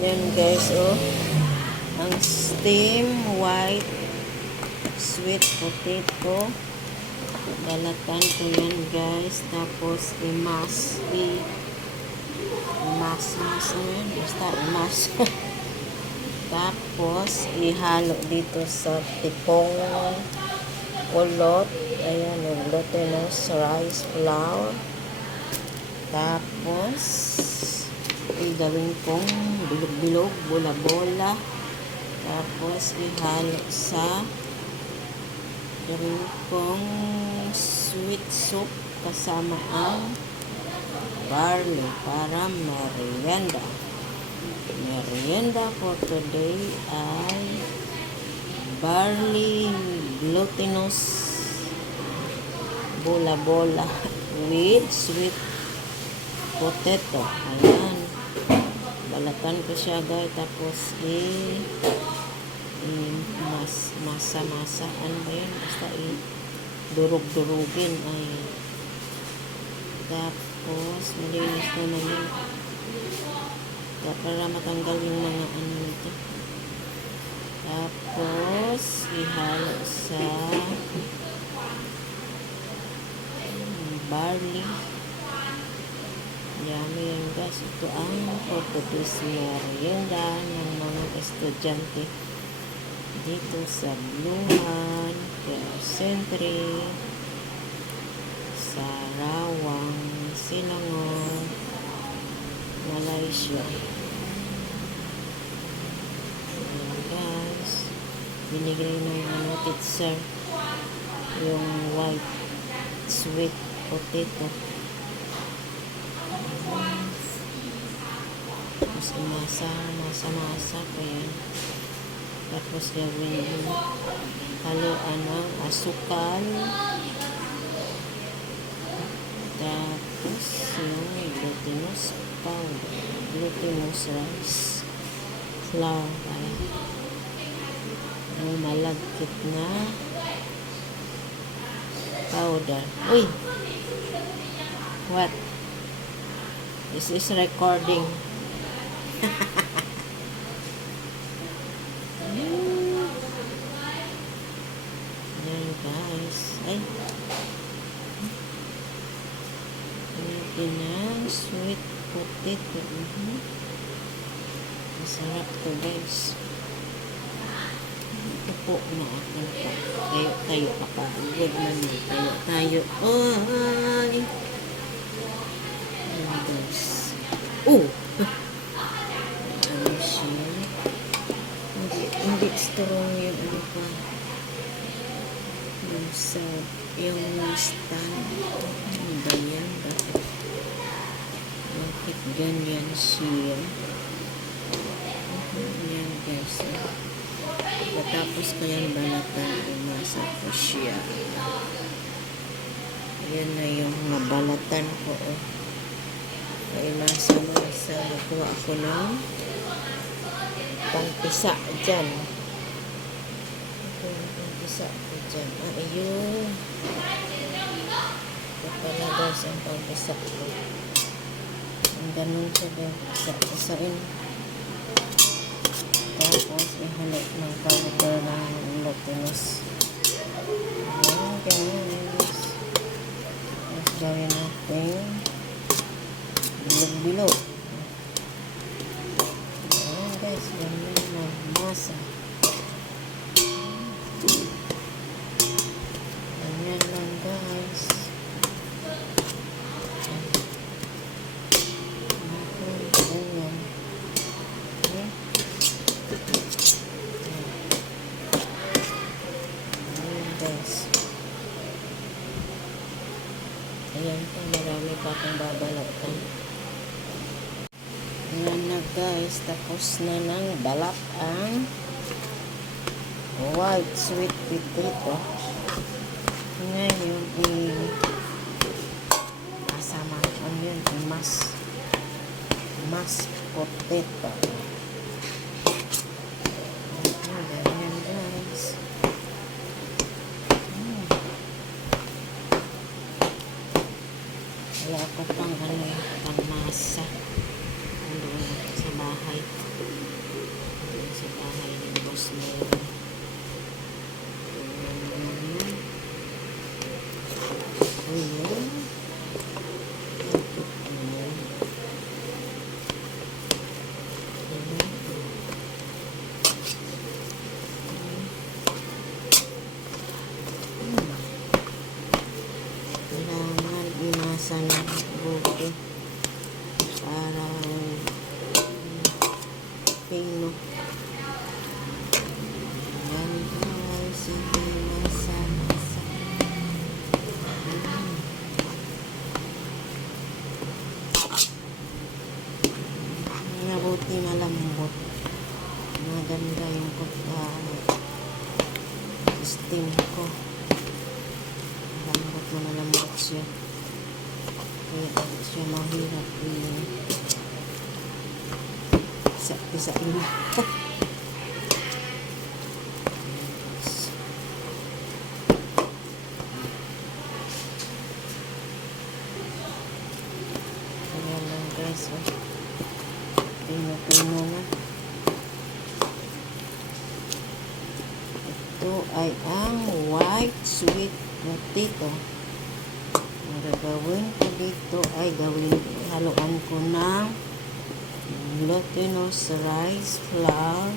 Yan guys, oh. Ang steam white sweet potato. Balatan ko yan guys. Tapos i-mash yan. Basta i-mash. Tapos ihalo dito sa tipong kulot. Ayan, yung glutinous rice flour. Tapos gawin kong bilog-bilog, bola-bola. Tapos ihalo sa gawin kong sweet soup kasama ang barley para merienda. Merienda for today ay barley glutinous bola-bola with sweet potato. Ayan. Balatan ko siya guys. Tapos masa-masa. Ano ba yun? Basta durug-durugin. Ayan. Tapos malinis naman yun. Para matanggal yung mga ano nito. Tapos ihalo sa barley. Yummy yan guys. Ito ang Portuguese merienda ng mga estudyante dito sa Bluhan, Century, Sarawang, Selangor, Malaysia. Ayan guys. Binigay ng ano, teacher yung white sweet potato. Tapos masa pa yan. Tapos gawin yung haluan ng asukal. Tapos yung glutinous powder, glutinous rice flour, ang malagkit na powder. Uy! What? This is recording. Ayan guys. Ay. Ayan ng sweet potato. Masarap to guys. Ito po na ako pa. Tayo pa pa. Good man. Tayo. Ay. Ayan guys. Oh! Ano siya? Hindi strong yung ano pa. Yung stand. Ano ba yan? Bakit ganyan siya? Yan guys. Patapos ko yan balatan, umasa ko siya. Yan na yung nabalatan ko. Ay masa-masa. Nakuha ako ng pampisa dyan. Ito yung pampisa ko dyan. Ayun. Ito pala guys ang pampisa ko. Ang ganun siya guys. Isa-isain. Tapos ihalik ng powder ng glutinous. Ayan guys. Tapos gawin natin bilog-bilog. Ayan guys, ganyan na masa. Ganyan lang guys. Ganyan. Okay. Ayan guys. Ayan pa, marami pa akong babalatan. Ayan na guys, tapos na ng balak ang white sweet potato. Ngayon kasama ang yun, mas potato. Ayan guys. Wala ako pang ano, pang masa. Sa bahay. malambot. Maganda yung steam ko. Malambot siya. Kaya bakit siya mahirap isa-isain. Ayan lang guys. Pino-pino na. Ito ay ang white sweet potato. Ang gagawin ko dito ay haluan ko ng glutinous rice flour.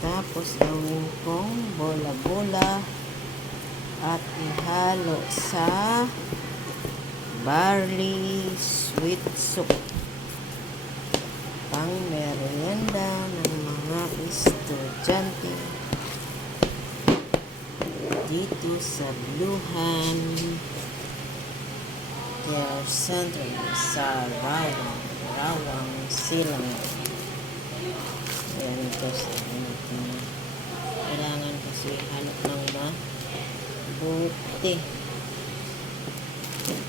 Tapos gawin kong bola-bola at ihalo sa barley sweet soup. Pang merienda ng mga estudyante dito sa Bluhan Care Center sa Rawang Silang. Ayan ito sa kailangan kasi halok ng mabuti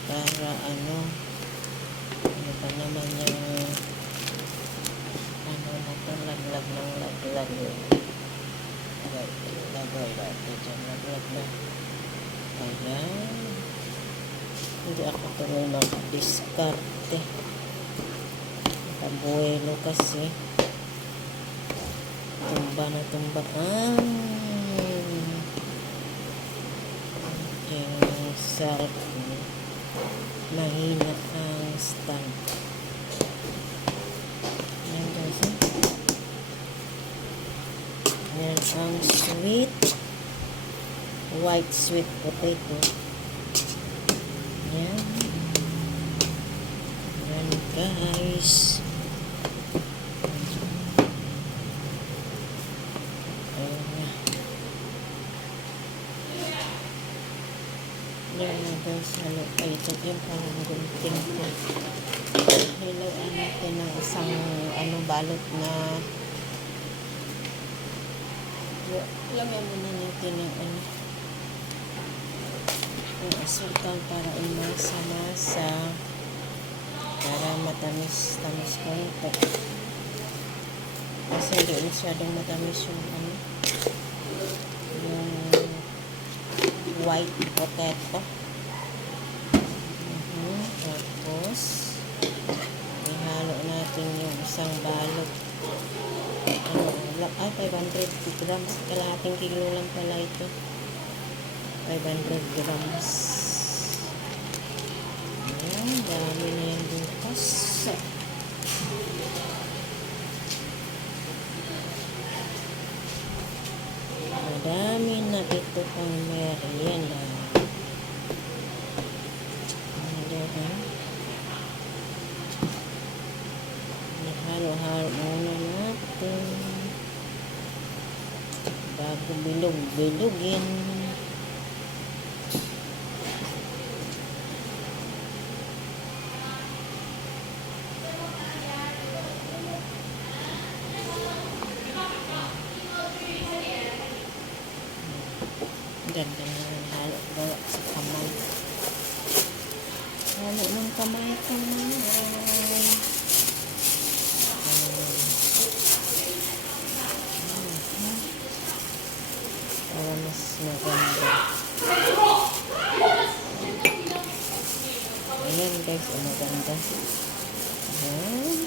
para ano pa naman yung na ito, laglag ng laglag lagay natin dyan, laglag na. Ayan, hindi ako tuloy mag-discarte, nakabuelo kasi tumba na tumba yung sarap, mahina ang stand. Ayan guys, ayan ang white sweet potato. Ayan. Ayan guys. Ayan na. Ayan na guys. Halo. Ay, ito yung parang gunting ko. Hilawan natin ng isang balot na lagyan muna natin yung yung asukal para umasa-masa para matamis-tamis konti kasi hindi masyadong matamis yung yung white potato. Tapos ihalo natin yung isang balot 500 grams, kalahating kilo lang pala ito, 500 grams. Ayan, dami na yung bukas. Madami na ito pang merienda. Halo-halo muna natin bago bilog-bilugin. Ganda na halo bawa sa kamay. Halo ng kamay. Para mas maganda. Ayan guys, maganda. Ayan.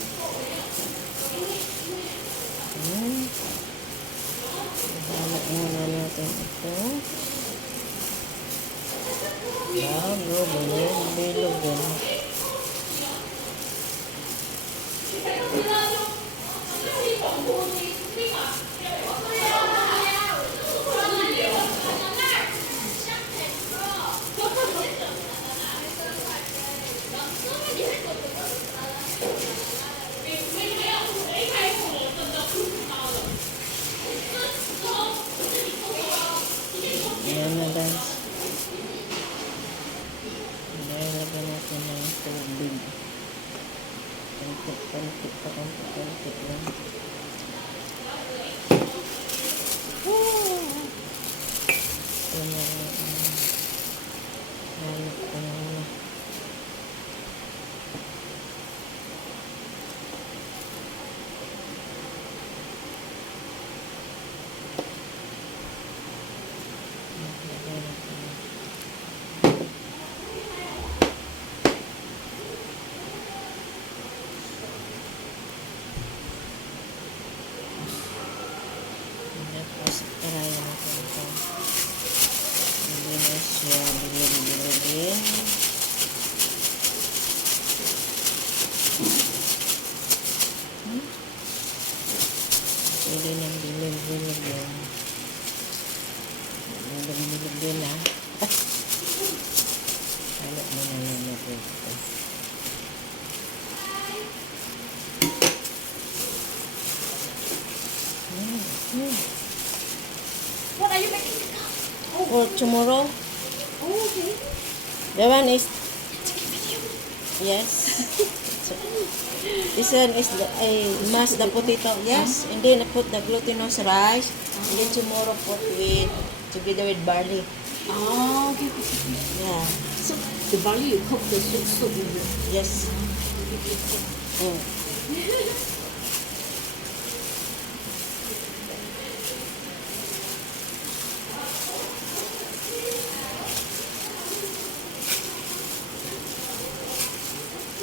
Halo muna natin ito bago bilog-bilogin. pwede ng bilog-bilog yan. Bilog-bilog din ha. Halo mo na yan na dito. What are you making? For tomorrow, Oh, okay. the one is, yes. So, this one is, I mash the potato, yes. And then I put the glutinous rice. And then tomorrow put with, together with barley. Oh, okay, okay, okay. Yeah, So the barley you cook the soup with it. yes. Mm.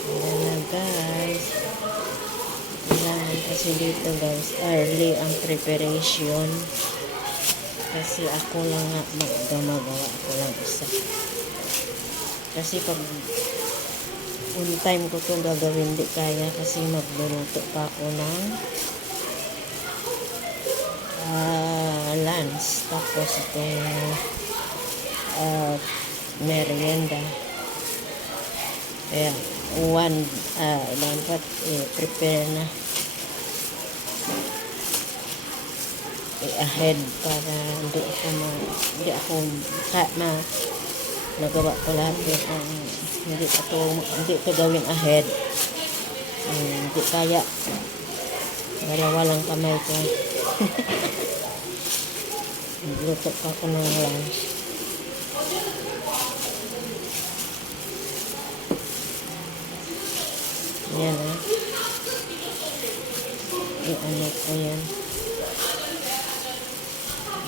Ayan na guys. Kailangan kasi dito guys, early ang preparation. Kasi ako lang nga magmagawa ako lang isa. Kasi pag on time ko itong gagawin, di kaya kasi magluluto pa ako ng lunch. Tapos itong merienda. Kaya dapat prepare na ahead para hindi ako nagawa ko lahat yung hindi ko gawin ahead. Hindi kaya dalawa lang kamay ko. Nagluto pa ako ng lunch. Yan ha. Ano ko yan.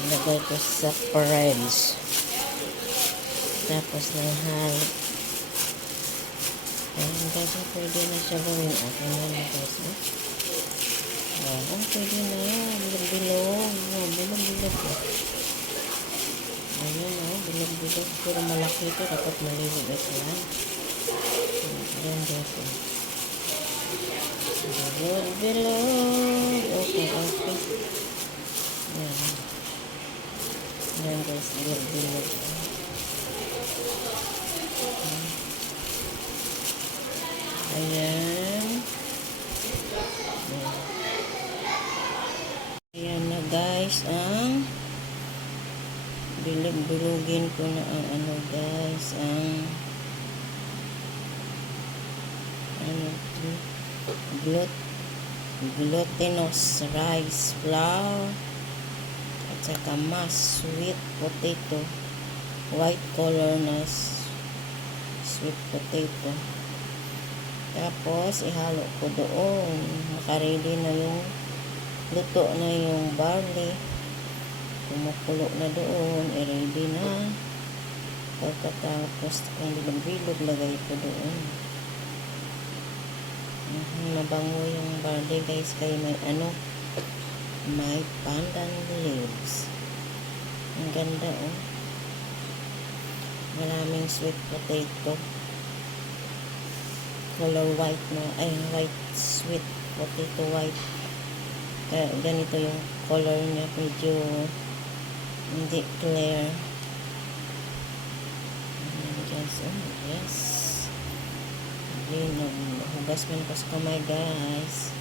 Ilagay ko sa breads. Tapos halo. Ayan guys, pwede na siya gawin. Akin na na guys. Pwede na yan. Bilog-bilog. Bilog-bilog. Ayan o, bilog-bilog. Pero malaki ito. Dapat maliliit yan. Ayan guys. Bilog-bilog. Okay, okay. Ayan. Ayan guys, bilog-bilog. Ayan. Ayan na guys, ang bilog-bilogin ko na ang ano guys, ang glutinous rice flour at saka mashed sweet potato, white color na sweet potato. Tapos ihalo ko doon, nakaready na yung luto na yung barley, kumukulo na doon, i-ready na. Pagkatapos kung bilog-bilog, lagay ko doon. Mabango yung barley guys, kaya may pandan leaves. Ang ganda oh. Maraming sweet potato, color white na, white sweet potato, white. Kaya ganito yung color niya, medyo hindi clear. Ayan guys, oh yes. Hugas man ko sa kamay guys.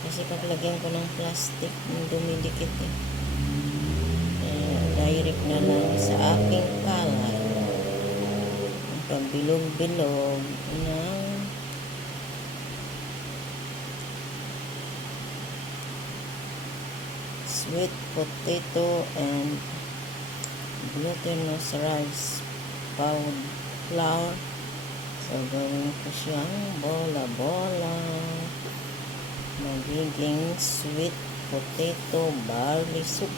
Kasi paglagyan ko ng plastic, dumidikit eh. Direct na lang sa aking palay. Pagbilog-bilog ng sweet potato and glutinous rice flour. So, gawin ko siyang bola-bola. Magiging sweet potato barley soup.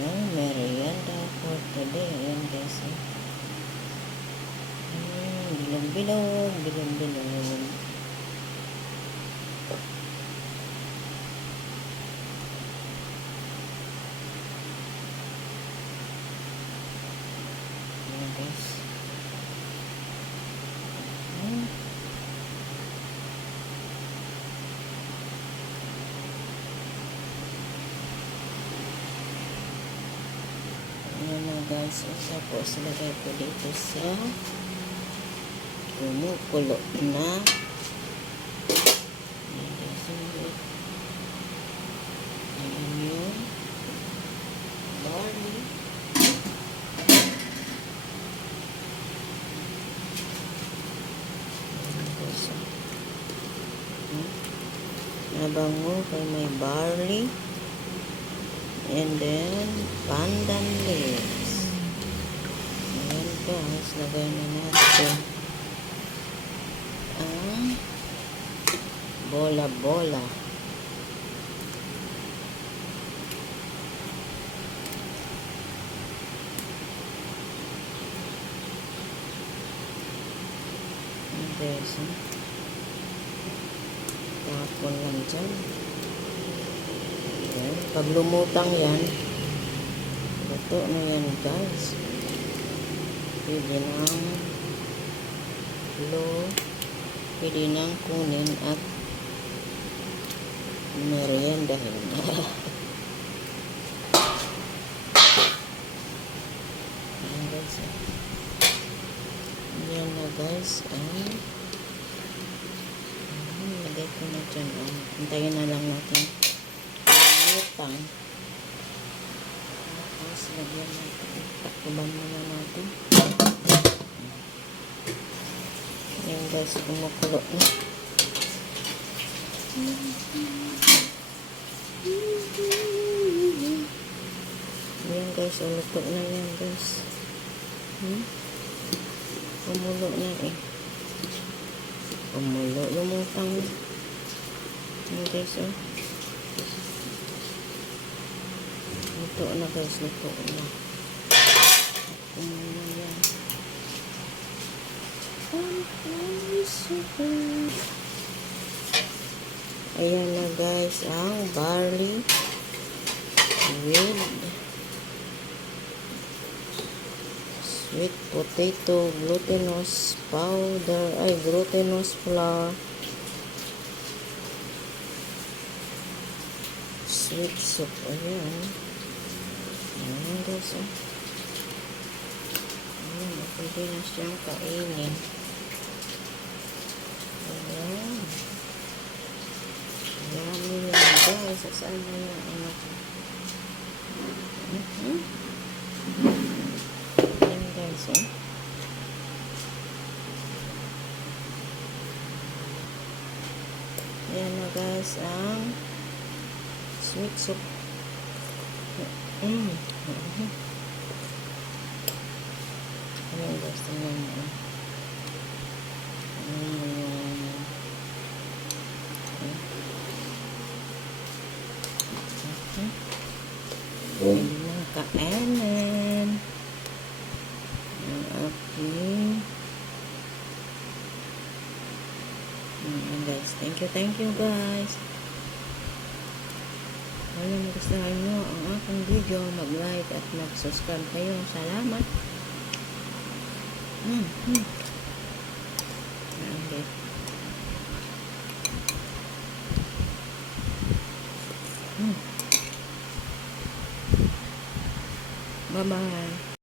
Yan, merienda for today. Ayan guys. Bilog-bilog, bilog-bilog. Ayan guys. guys. Tapos ilagay ko dito sa kumukulo na. Ayan yung barley. Nabango kay may barley. And then, pandan leaves. Ayan guys, lagay na natin ang bola-bola. And there's tapon lang dyan. Ayan. Pag lumutang yan, luto na yan guys. Pwede nang kunin at meriendahin. Ayan guys. Ayan na guys. Lagay ko na dyan. Hintayin na lang natin lumutang. Tapos lagyan natin. Takuban muna natin. Ayan guys, kumukulo na. Ayan guys, uluto na yan guys. Kumulo na eh. Kumulo, lumutang na. Ayan guys, oh. Luto na guys, luto na. Kumulo na yan. Ayan na guys ang barley with sweet potato glutinous powder glutinous flour, sweet soup. Ayan guys, oh. Ayan, pwede na siyang kainin. Ayan. Yummy yan guys. Saan na yung ano ko? Ayan guys, oh. Ayan na guys ang sweet soup. Ayan guys, tingnan mo. Pwede na kaanan ang aking guys. Thank you guys. Kung nagustuhan nyo ang aking video, mag-like at mag-subscribe kayo. Salamat. Okay. Bye-bye.